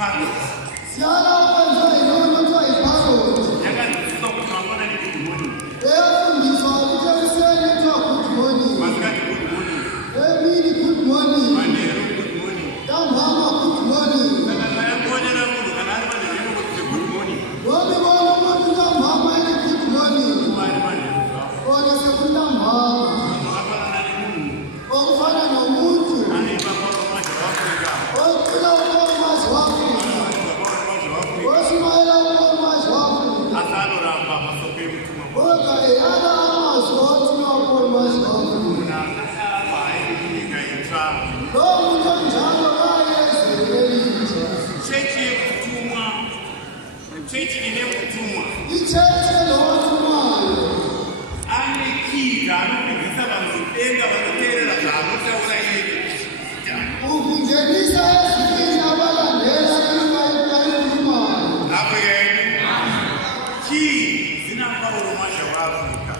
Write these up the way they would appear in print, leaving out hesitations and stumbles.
parrot. Yakaziswa kuti mangwana ni good morning. Masikati good morning. Manheru good morning. Saka vayangoonera munhu kana ari manheru kuti good morning. Kuva ari manheru zvavo. Zvakafanana nemunhu ane maparo mazhavaafurika. Asi anoramba masoko emutumwa. Munhu akadaro haidi nyika itsva. Chechi yekutumwa, chechi ine kutumwa, ane kiga anopindisa vanhu mudenga vanoteerera zvaanotaura iye. Hapo yedu kii dzina Paulo Mwazha waAfrica.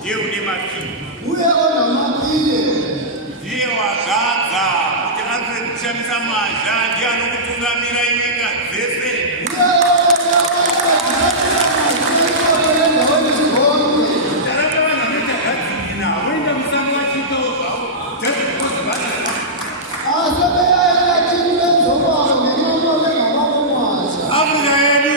Ndiye une makii. Ndiye wagadza kuti Alfred Shamisa Mwazha ndiye anokutungamira nyika dzese. Tarata vanhu vanotagadzirina voenda musango vachitawo zvavo. Afrika yedu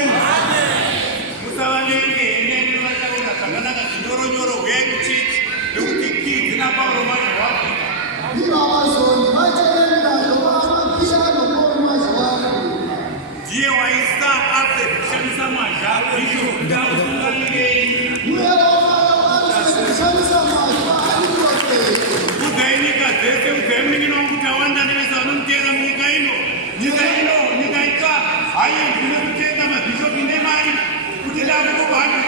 musava nengende vataura zvakanaka zvinyoronyoro huyai kuchechi nekuti kii dzina Paulo Mwazha waAfrica. Ndiye waisa Alfred Shamisa Mwazha izvo kuti akutungamirei. Udzai nyika dzese, udzai munin'ina wangu kuti awanda nevese vanomuteera munyika ino. Nyika itsva haiendi nekutenga mabhishopi nemari kuti davo kubhanga